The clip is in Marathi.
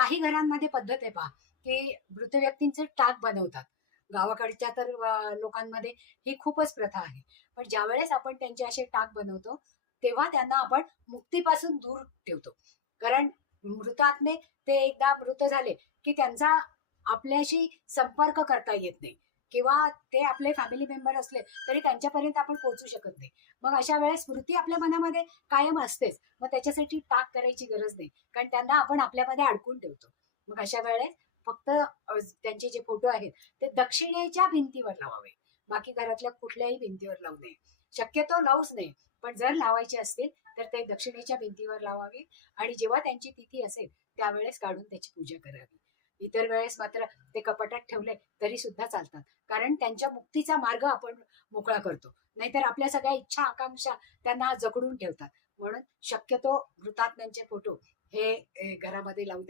काही घरांमध्ये पद्धत आहे पहा, की मृत व्यक्तींचे टाक बनवतात. गावाकडच्या तर लोकांमध्ये ही खूपच प्रथा आहे. पण ज्यावेळेस आपण त्यांचे असे टाक बनवतो, तेव्हा त्यांना आपण मुक्तीपासून दूर ठेवतो. कारण मृतात्मे ते एकदा मृत झाले, की त्यांचा आपल्याशी संपर्क करता येत नाही किंवा ते आपले फॅमिली मेंबर असले तरी त्यांच्यापर्यंत आपण पोहोचू शकत नाही. मग अशा वेळेस स्मृती आपल्या मनामध्ये कायम असतेच. मग त्याच्यासाठी टाक करायची गरज नाही, कारण त्यांना आपण आपल्यामध्ये अडकून ठेवतो. मग अशा वेळेस फक्त त्यांचे जे फोटो आहेत ते दक्षिणेच्या भिंतीवर लावावे, बाकी घरातल्या कुठल्याही भिंतीवर लावू नये. शक्यतो लावूच नये, पण जर लावायचे असतील तर ते दक्षिणेच्या भिंतीवर लावावे आणि जेव्हा त्यांची तिथी असेल त्यावेळेस काढून त्याची पूजा करावी. इतर वेळेस मात्र ते कपाटात ठेवले तरी सुद्धा चालतात, कारण त्यांच्या मुक्तीचा मार्ग आपण मोकळा करतो. नाहीतर आपल्या सगळ्या इच्छा आकांक्षा त्यांना जकडून ठेवतात. म्हणून शक्यतो मृतात्म्यांचे फोटो हे घरामध्ये लावू नये.